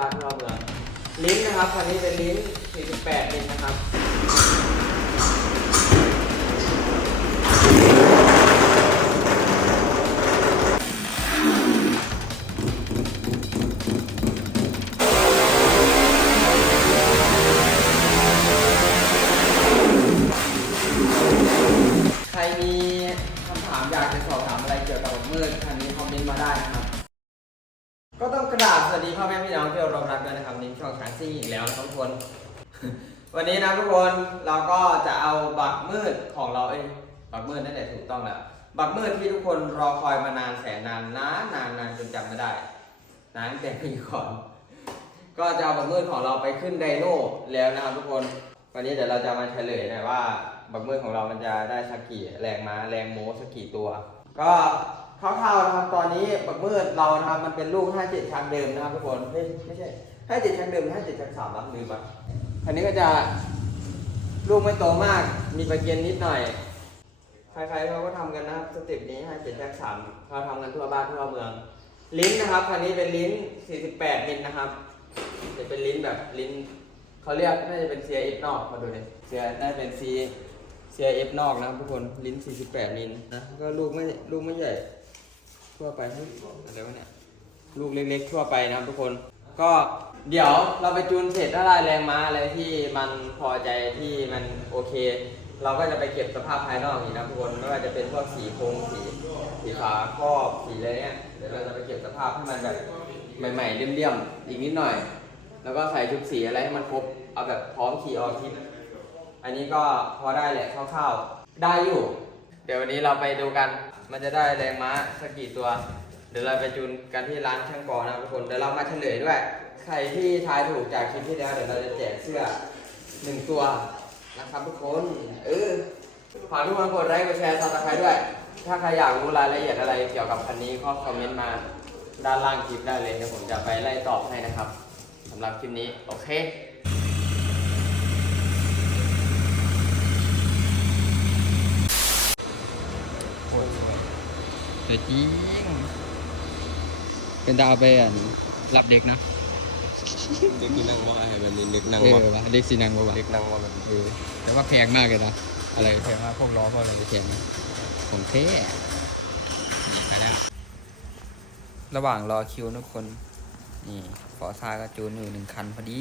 บ้านทั่วเมืองลิ้นนะครับคันนี้เป็นลิ้น 48มิลนะครับ วันนี้นะทุกคนเราก็จะเอาบักมืดของเราเองบักมืดนั่นแหละถูกต้องแล้วบักมืดที่ทุกคนรอคอยมานานแสนนานนานนานนานจนจำไม่ได้นานแต่ปีก่อนก็จะเอาบักมืดของเราไปขึ้นไดโน่แล้วนะครับทุกคนวันนี้เดี๋ยวเราจะมาเฉลยนะว่าบักมืดของเรามันจะได้สักกี่แรงม้าแรงโมสักกี่ตัว ก็คร่าวๆนะครับตอนนี้บักมืดเรานะครับมันเป็นลูก 57 ชักเดิมนะครับทุกคนเฮ้ยไม่ใช่ 57 ชักเดิม57ชักสามรับลืมอะ อันนี้ก็จะลูกไม่โตมาก มีประเกียนนิดหน่อย ใครๆเขาก็ทำกันนะครับ สเต็ปนี้57ชักสามเขาทำกันทั่วบ้านทั่วเมือง ลิ้นนะครับ คันนี้เป็นลิ้น 48มิลนะครับ จะเป็นลิ้นแบบลิ้น เขาเรียกน่าจะเป็น CIF นอกมาดูเลยเสียน่าจะเป็น C CIF นอกนะครับทุกคน ลิ้น 48มิลนะ ก็ลูกไม่ลูกไม่ใหญ่ ทั่วไปอะไรวะเนี่ย ลูกเล็กๆทั่วไปนะครับทุกคน ก็เดี๋ยวเราไปจูนเสร็จถ้าได้แรงม้าอะไรที่มันพอใจที่มันโอเค เราก็จะไปเก็บสภาพภายนอกอีกนะทุกคนไม่ว่าจะเป็นพวกสีโครงสีสีฝาครอบสีอะไรเนี่ยเดี๋ยวเราจะไปเก็บสภาพให้มันแบบใหม่ๆเลี่ยมๆอีกนิดหน่อย แล้วก็ใส่ชุดสีอะไรให้มันครบเอาแบบพร้อมขี่ออกทริปอันนี้ก็พอได้แหละคร่าวๆได้อยู่ เดี๋ยววันนี้เราไปดูกันมันจะได้แรงม้าสักกี่ตัว เดี๋ยวเราไปจูนกันที่ร้านช่างกอนะครับทุกคนเดี๋ยวเรามาเฉลยด้วย ใครที่ทายถูกจากคลิปที่แล้วเดี๋ยวเราจะแจกเสื้อหนึ่งตัวนะครับทุกคนเออฝากทุกคนกดไลค์กดแชร์ซับสไครต์ด้วย ถ้าใครอยากรู้รายละเอียดอะไรเกี่ยวกับคันนี้ก็คอมเมนต์มาด้านล่างคลิปได้เลยเดี๋ยวผมจะไปไล่ตอบให้นะครับสำหรับคลิปนี้โอเคสวยจริง เป็นดาวไปอะรับเด็กนะเด็กที่นั่งว่าให้แบบนี้เด็กนั่งเอว่าอวะเด็กสีนังบ่วะเด็กนั่งว่าแบบเออแต่ว่าแพงมากเลยนะอะไรแพงมากพวกล้อพวกอะไรแพงนะของเท่นี่ไปแล้วระหว่างรอคิวทุกคน นี่ฟอซ่าก็จูนอยู่หนึ่งคันพอดี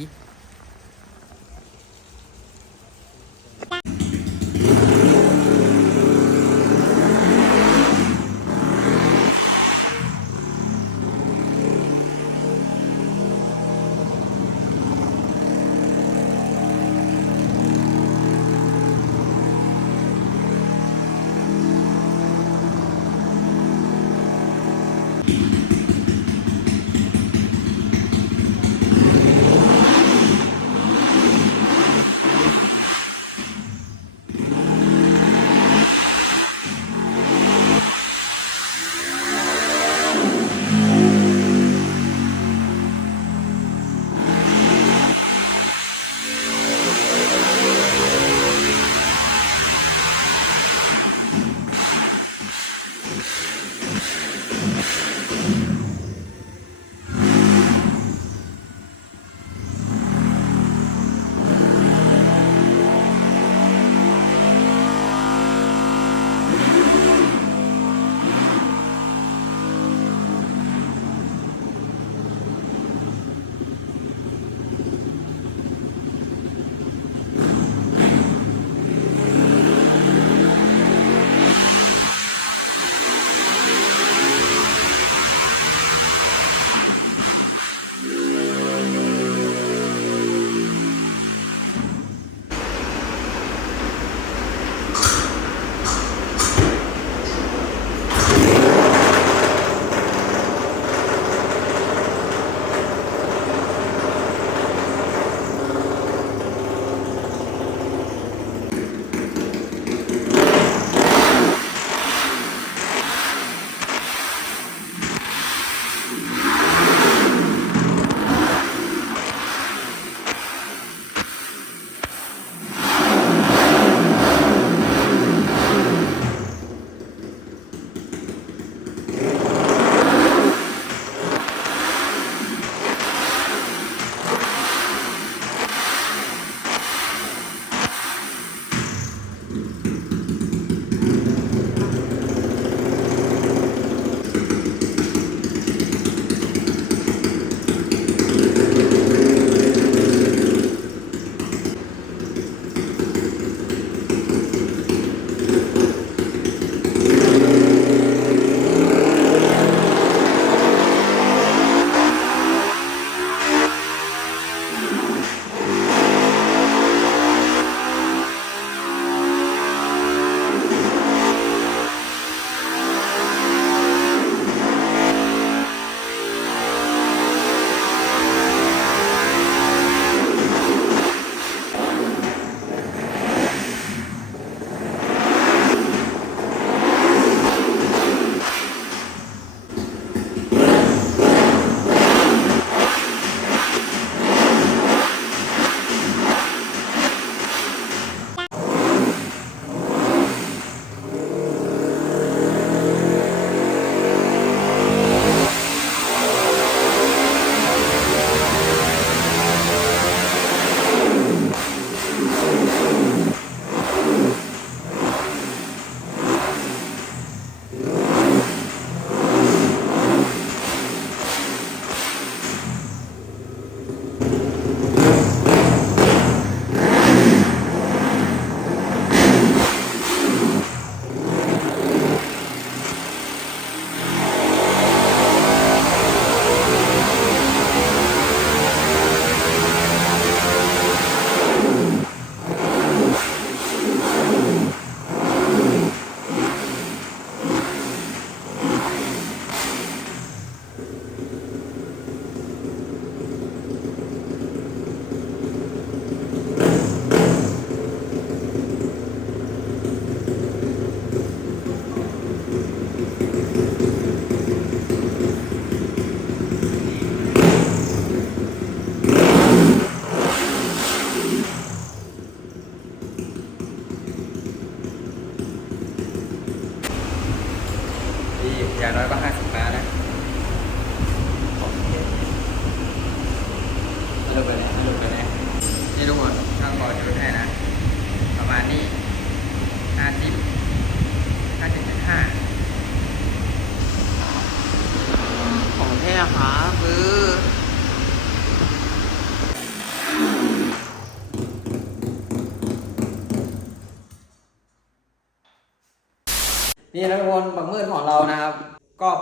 gì? Nhà nói bác hai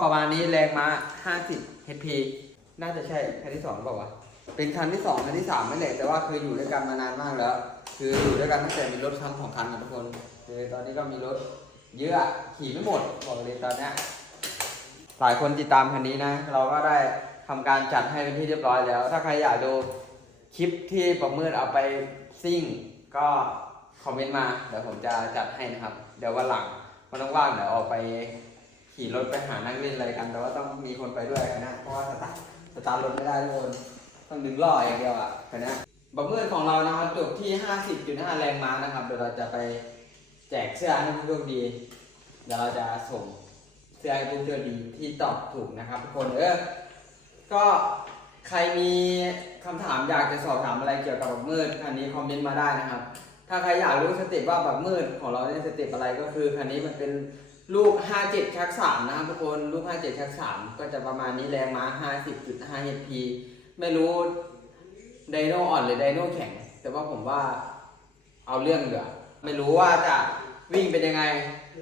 ประมาณนี้แรงม้า 50 HP น่าจะใช่คันที่สองเปล่าวะ เป็นคันที่สองคันที่สามไม่แหละแต่ว่าเคยอยู่ด้วยกันมานานมากแล้ว คืออยู่ด้วยกันตั้งแต่มีรถคันของคันนะทุกคนคือตอนนี้ก็มีรถเยอะขี่ไม่หมดบอกเลยตอนเนี้ยหลายคนติดตามคันนี้นะ เราก็ได้ทำการจัดให้เป็นที่เรียบร้อยแล้ว ถ้าใครอยากดูคลิปที่ประมืดเอาไปซิ่ง ก็คอมเมนต์มาเดี๋ยวผมจะจัดให้นะครับ เดี๋ยววันหลังมันต้องว่างเดี๋ยวออกไป ขี่รถไปหานั่งเล่นอะไรกัน แต่ว่าต้องมีคนไปด้วยนะ เพราะว่าสตาร์สตาร์ทรถไม่ได้ทุกคนต้องดึงล้ออย่างเดียวอะนนี้บักมืดของเรานะครับจบที่ 50.5 แรงม้านะครับ เดี๋ยวเราจะไปแจกเสื้อให้ผู้โชคดีเดี๋ยวเราจะส่งเสื้อให้ผู้โชคดีที่ตอบถูกนะครับทุกคนเออก็ใครมีคำถามอยากจะสอบถามอะไรเกี่ยวกับบักมืดคันนี้คอมเมนต์มาได้นะครับ ถ้าใครอยากรู้สเต็ปว่าบักมืดของเราเนี่ยสเต็ปอะไรก็คือคันนี้มันเป็น ลูก 57ชัก3นะครับทุกคนลูก 57ชัก3ก็จะประมาณนี้แรงม้า 50.5 HP ไม่รู้ไดโนอ่อนหรือไดโนแข็ง แต่ว่าผมว่าเอาเรื่องเดี๋ยวาไม่รู้ว่าจะวิ่งเป็นยังไง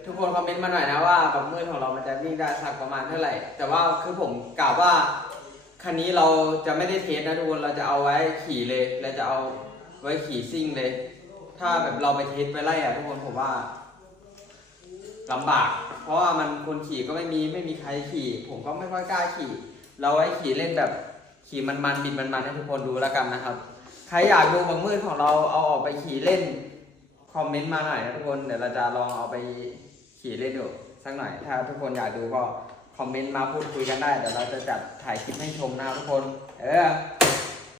ทุกคนคอมเมนต์มาหน่อยนะว่าบักมืดของเรามันจะวิ่งได้สักประมาณเท่าไหร่ แต่ว่าคือผมกล่าวว่าคันนี้เราจะไม่ได้เทสนะทุกคนเราจะเอาไว้ขี่เลยเราจะเอาไว้ขี่ซิ่งเลย ถ้าแบบเราไปเทสไปไล่อะทุกคนผมว่า ลำบาก เพราะว่ามันคนขี่ก็ไม่มีไม่มีใครขี่ ผมก็ไม่ค่อยกล้าขี่ เราไว้ขี่เล่นแบบขี่มันๆบิดมันๆให้ทุกคนดูแล้วกันนะครับ ใครอยากดูบังมืดของเราเอาออกไปขี่เล่น คอมเมนต์มาหน่อยนะทุกคนเดี๋ยวเราจะลองเอาไปขี่เล่นดูสักหน่อย ถ้าทุกคนอยากดูก็คอมเมนต์มาพูดคุยกันได้เดี๋ยวเราจะจัดถ่ายคลิปให้ชมนะทุกคน เออ